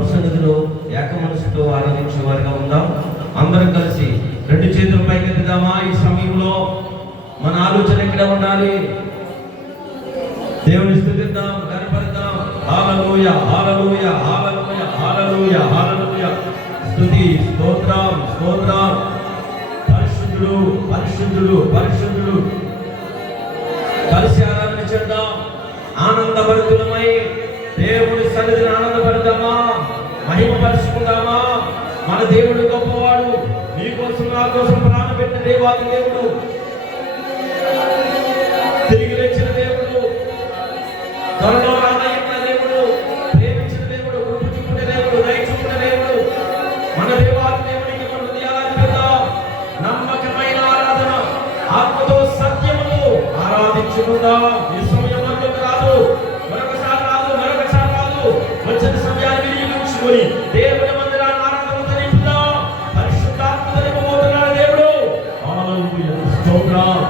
ప్రభు సన్నిధిలో ఏక మనసుతో ఆరాధించే వారిగా ఉందాం. అందరం కలిసి రెండు చేతుల పైకి ఎత్తుదామా? ఈ సమయంలో మన ఆలోచన ఎక్కడ ఉండాలి? దేవుని స్తుతిద్దాం, కనపడదాం. హల్లెలూయా, హల్లెలూయా, హల్లెలూయా, హల్లెలూయా, హల్లెలూయా. స్తుతి, స్తోత్రం, స్తోత్రం. పరిశుద్ధుడు, పరిశుద్ధుడు, పరిశుద్ధుడు. కలిసి ఆరాధన చేద్దాం. ఆనందభరితులమై దేవుని సన్నిధిని ఆనందపడదామా? మహిమ పరుచుకుందామా? మన దేవుడు గొప్పవాడు. నీ కోసం నా కోసం ప్రాణం పెట్టిన దేవాది దేవుడు, తిరిగి లేచిన దేవుడు, త్వరలో రానయ్యున్న దేవుడు, ప్రేమించిన దేవుడు, కృప చూపునే దేవుడు, దయ చూపునే దేవుడు. మన దేవాది దేవునికి మన హృదయాలను పెడదాం. నమ్మకమైన ఆరాధన, ఆత్మతో సత్యముతో ఆరాధించుకుందాం. ఈ సమయం మరొక రాదు, మరొకసారి రాదు, మరొకసారి రాదు. వచ్చిన సమయాన్ని వినియోగించుకొని దేవుని మందిరాన్ని ఆరాధనతో నింపుదాం. పరిశుద్ధాత్మ నింపబోతున్నాడు దేవుడు. హల్లెలూయా, స్తోత్రం.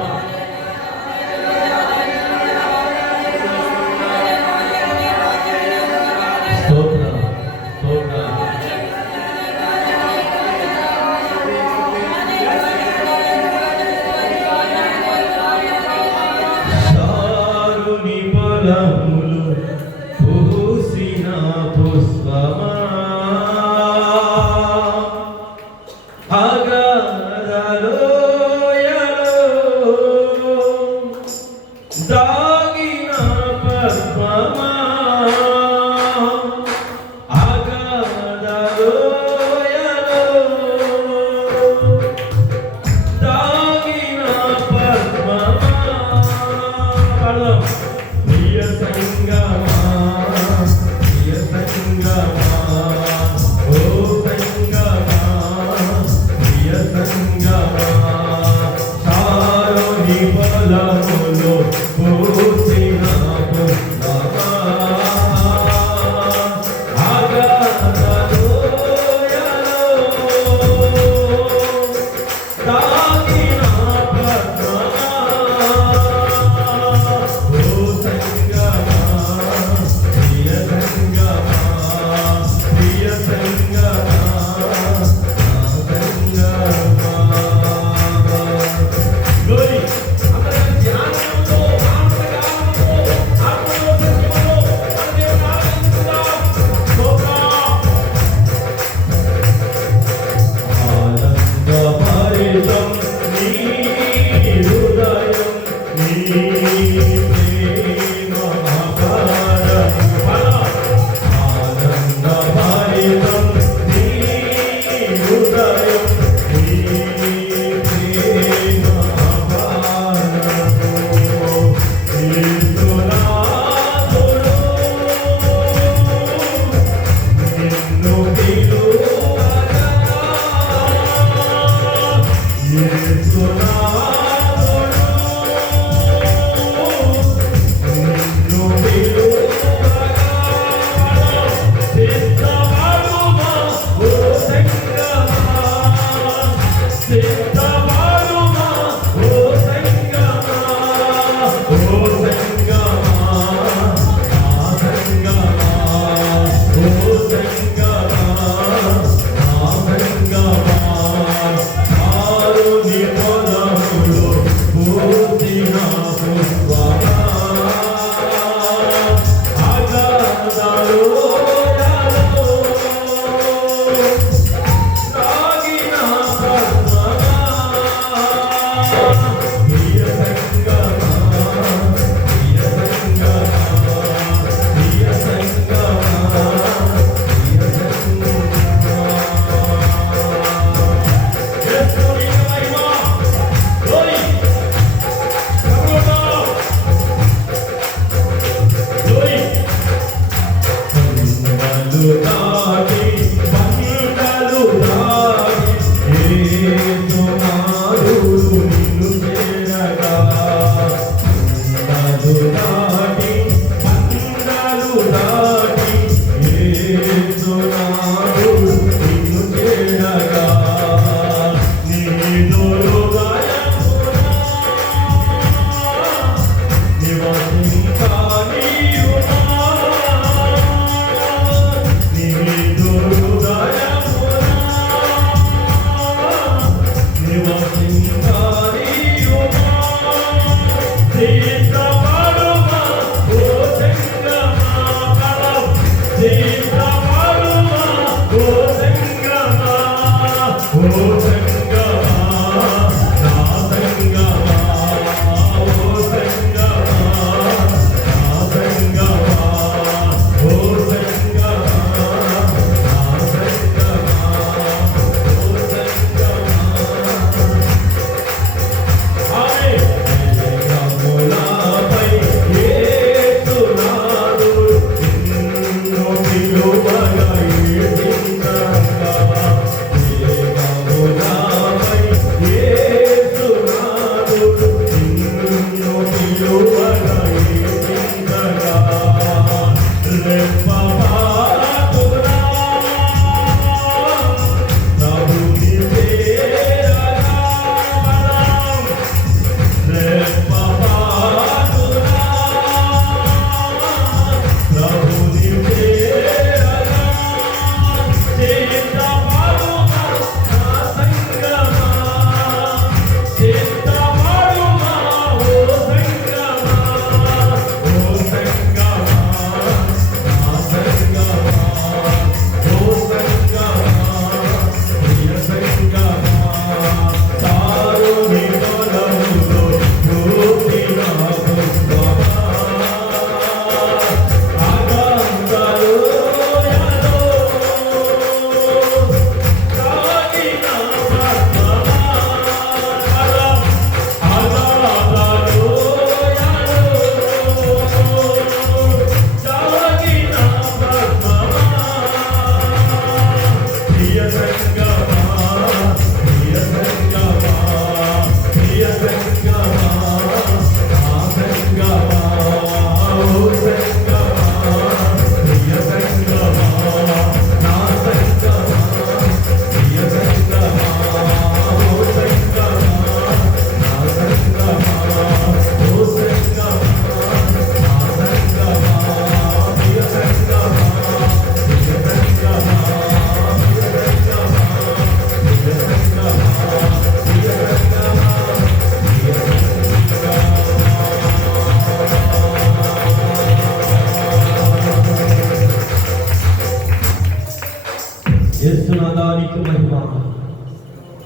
యేసునాథానికి మహిమ.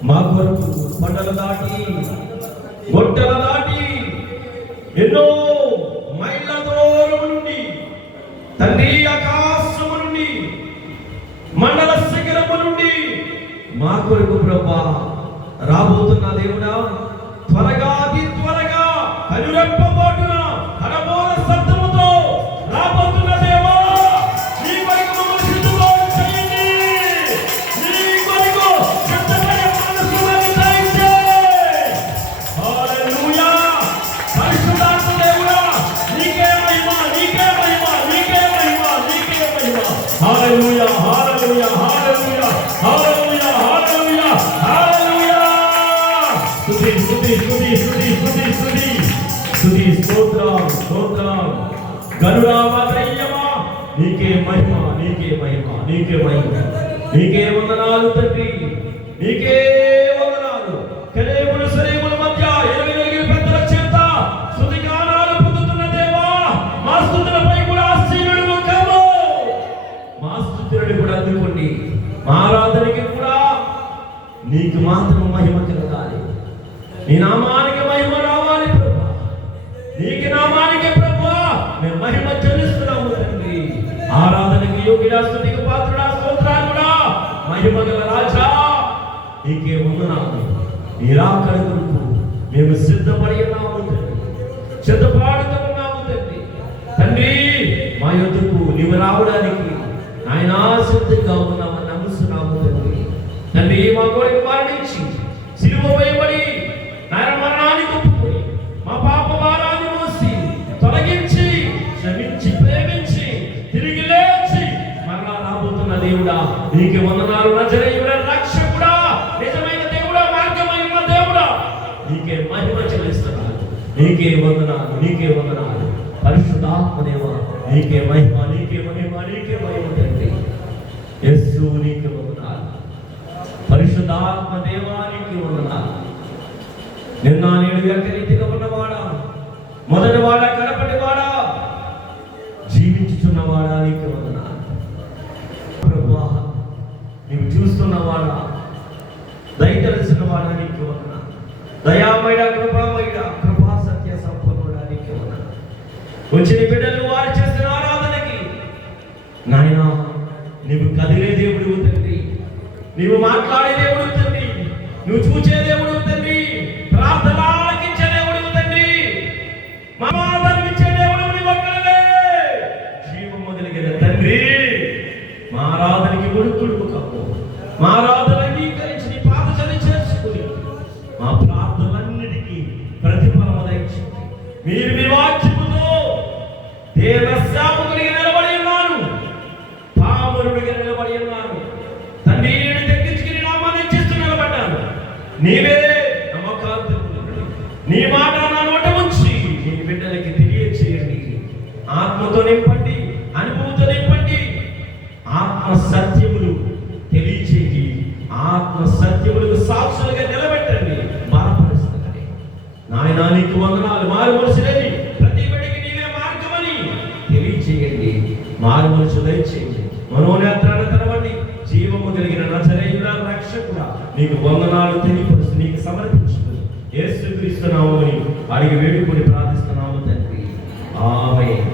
మా కొరకు కొండలు దాటి గొట్టల దాటి ఎన్నో మైళ్ళ దూరం నుండి తండ్రి ఆకాశము నుండి మండల శిఖరము నుండి మా కొరకు ప్రభా రాబోతున్న దేవుడా, త్వరగా అతి త్వరగా కనురెప్పపాటున కడబోర శబ్దముతో రాబోతున్న దేవా, నీ కొరకు మమ్మల్ని సిద్ధపాటు చేయండి. నీ కొరకు సిద్ధపడే మనసులను దయచేయండి. హల్లెలూయా. పరిశుద్ధాత్మ దేవుడా, నీకే మహిమ, నీకే మహిమ, నీకే మహిమ, నీకే మహిమ. హల్లెలూయా, హల్లెలూయా, హల్లెలూయా, హల్లెలూయా, హల్లెలూయా, హల్లెలూయా. స్తుతి స్తుతి స్తుతి స్తుతి స్తుతి స్తుతి స్తుతి స్తోత్రం స్తోత్రం. గరుడా మాత్రయ్యమా, నీకే మహిమ, నీకే మహిమ, నీకే మహిమ, నీకే వందనాలు తండ్రి, నీకే వందనాలు. కలేములు సరేముల మధ్య 24 పెద్దల చేత స్తుతి గానాలు పొందుతున్న దేవా, మా స్తుతులపై కూడా ఆశీర్వదించు కమ్ము. మా స్తుతులను కూడా అందుకోండి. మా ఆరాధనకి కూడా నీకు మాత్రం మహిమ కలగాలి. నీ నామానికి మహిమ రావాలి ప్రభా, నీకు నామానికి ప్రభా మేము మహిమ చెల్లిస్తున్నాము తండ్రి. ఆరాధనకి యోగ్యుడా, స్తుతికి పాత్రుడా, స్తోత్రాలు కూడా మహిమ గల రాజా, నీకే వందనాలు. నీ రాకడ కొరకు మేము సిద్ధపడి ఉన్నాము తండ్రి, సిద్ధపాడుతున్నాము తండ్రి. తండ్రి మా యొద్దకు నీవు రావడానికి ఆయన సిద్ధంగా ఉన్నామని నమ్ముతున్నాము తండ్రి. తండ్రి మా కొరకు మరణించి సిలువ వేయబడి ఆయన మరణానికి ఒప్పుకొని మా పాప భారాన్ని మోసి తొలగించి క్షమించి ప్రేమించి తిరిగి లేచి మరలా రాబోతున్న దేవుడా, నీకే వందనాలు. నజరేయుడా, రక్షకుడా, నిజమైన దేవుడా, మార్గమైన దేవుడా, నీకే మహిమ చెల్లిస్తున్నాను. నీకే వందనాలు, నీకే వందనాలు. పరిశుద్ధాత్మ దేవా, నీకే మహిమ, నీకే మహిమ, నీకే మహిమ తండ్రి. యేసు నీకే వందనాలు. పరిశుద్ధాత్మ దేవా, నీకే వందనాలు. నిన్న నేడు ఏకరీతిగా ఉన్నవాడా, మొదటివాడా, కడపటివాడా, జీవించుచున్నవాడా, నీకే వందనాలు. ప్రభువా, నీవు చూస్తున్నవాడా, దయామయుడ, కృపామయుడ, కృపా సత్య సంపన్నుడానికి ఉన్నాను. వచ్చిన బిడ్డలు వారు చేస్తున్న ఆరాధనకి నాయన నీవు కదిలే దేవుడు తండ్రి, నీవు మాట్లాడే దేవుడు తండ్రి, నువ్వు చూచే దేవుడు తండ్రి, ప్రార్థన ఆలకించే దేవుడు తండ్రి, మాట్లాడించే దేవుడు నీ ఒక్కడే. జీవము కలిగిన తండ్రి, మా ఆరాధనకి ఒడుకుడుకు కప్పు, మా ఆరాధన అంగీకరించి నీ పాద చెంది చేసుకుని మా ప్రార్థనలన్నిటికీ ప్రతిఫలము దయచేయండి. మీరు మీ వాక్యముతో దేవశాపకుడిగా నిలబడి ఉన్నాను, పామరుడిగా నిలబడి ఉన్నాను తండ్రి. నేను తగ్గించుకుని నామాన్ని ఇచ్చేస్తూ నిలబడ్డాను. నీవే నమ్మకాలు, నీ మాట నా నోట ఉంచి నీ బిడ్డలకి తెలియచేయండి. ఆత్మతో నింపండి, అనుభవంతో నింపండి, ఆత్మ సత్యములు తెలియచేయి, ఆత్మ సత్యములకు సాక్షులుగా నిలబెట్టండి, బలపరుస్తుంది. నాయన నీకు వందనాలు. మారు మనసులేని ప్రతి బిడ్డకి నీవే మార్గమని తెలియచేయండి, మారు మనసు దయచేయండి. మనోనేత్రాన్ని తెరవండి. జీవము కలిగిన నజరేయుడా, రక్షకుడా, నీకు వందనాలు తెలియపరుస్తూ నీకు సమర్పించుకుని యేసుక్రీస్తు నామమున అడిగి వేడుకొని ప్రార్థిస్తున్నాము తండ్రి. ఆమేన్.